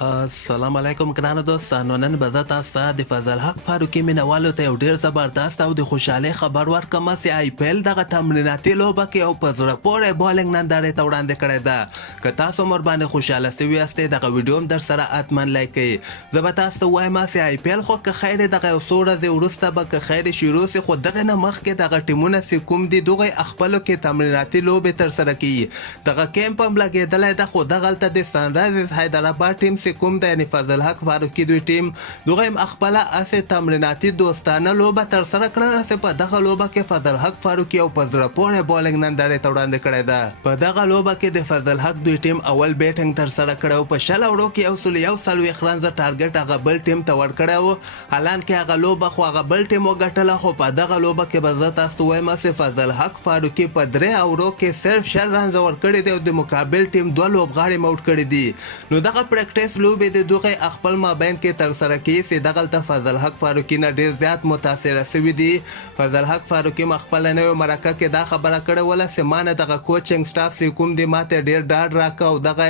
السلام علیکم ګرانو دوستانو. نن به زه تاسو ته د فضل حق فاروقي مینوالو ته یو ډېر زبردست او د خوشحالۍ خبر ورکړم چې آی پی ایل دغه تمریناتي لوبه کې یو په زړه پورې بالنګ نندارې ته وړاندې کړې ده. که تاسو هم ورباندې خوشحاله سوي یاستئ دغه ویډیو هم در سره حتما لایک کړئ. زه به تاسو ته وایم چې آی پی ایل خو که خیر دغه یو څو ورځې وروسته به که خیر شروع سي، خو دغه نه مخکې دغه ټیمونه چې کوم دي دغه خپلو کې تمریناتي لوبې ترسره کوي. دغه کیمپ هم لګېدلی ده، خو دغلته د سنرایزرز حیدرآباد ټیم چې کوم دی، یعنې فضل حق فاروقي دوی ټیم دغه هم خپله هسې تمریناتي دوستانه لوبه ترسره کړه چې په دغه لوبه کې فضل حق فاروقي یو په زړه پورې بالنګ نندارې ته وړاندې کړې ده. په دغه لوبه کې د فضل حق دوی ټیم اول بیټنګ ترسره کړی و. په 60 اوړو کې 140 رنزه ټارګټ هغه بل ټیم ته ورکړی و. حالانکې هغه لوبه خو هغه بل ټیم وګټله، خو په دغه لوبه کې به زه تاسو ته وایم چې فضل حق فاروقي په 3 اوړو کې صرف 60 رنزه ورکړي دي او د مقابل ټیم 2 لوبغاړي موټ کړي دي. نو دغه پریکټیس لوبې د دغه خپل مابین کې ترسره کوي چې دغلته فضل حق فاروقي نه ډېر زیات متاثره سوي دي. فضل حق فاروقي ما خپله نوې مرکه کې دا خبره کړې وله چې ما نه دغه کوچنګ سټاف چې کوم دی ما ته ډېر ډاډ راکړه او دغه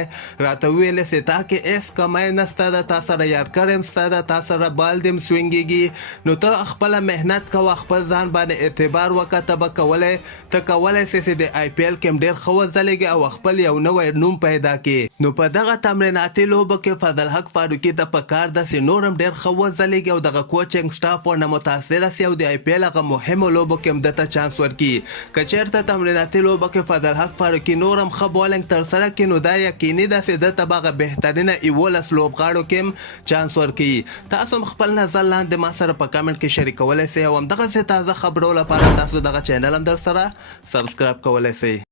راته وویلې چې تا کې هېڅ کمی نشته ده، تا سره یارکر هم شته ده، تا سره بال دې هم سوینګېږي، نو ته خپله محنت کوه، خپل ځان باندې اعتبار وکړه، ته به کولی شې چې د آی پی ایل کې هم ډېر ښه وځلېږي او خپل یو نوی نوم پیدا کړي. نو په دغه تمریناتي لوبو کې فضل حق فاروقي ته پکار ده چې نور هم ډېر ښه وځلېږي او دغه کوچنګ سټاف ورنه متاثره سي او د آی پی ایل هغه مهمو لوبو کې هم دته چانس ورکړي. که چېرته تمریناتي لوبه کې فضل حق فاروقي نور هم ښه بالنګ ترسره کړي، نو دا یقیني ده چې دته به هغه بهترینه 11 لوبغاړو کې هم چانس ورکوي. تاسو هم خپل نظر لاندې ما سره په کمنټ کې شریکولی سئ او همدغسې تازه خبرو لپاره تاسو دغه چینل هم در سره سبسکرایب کولی سئ.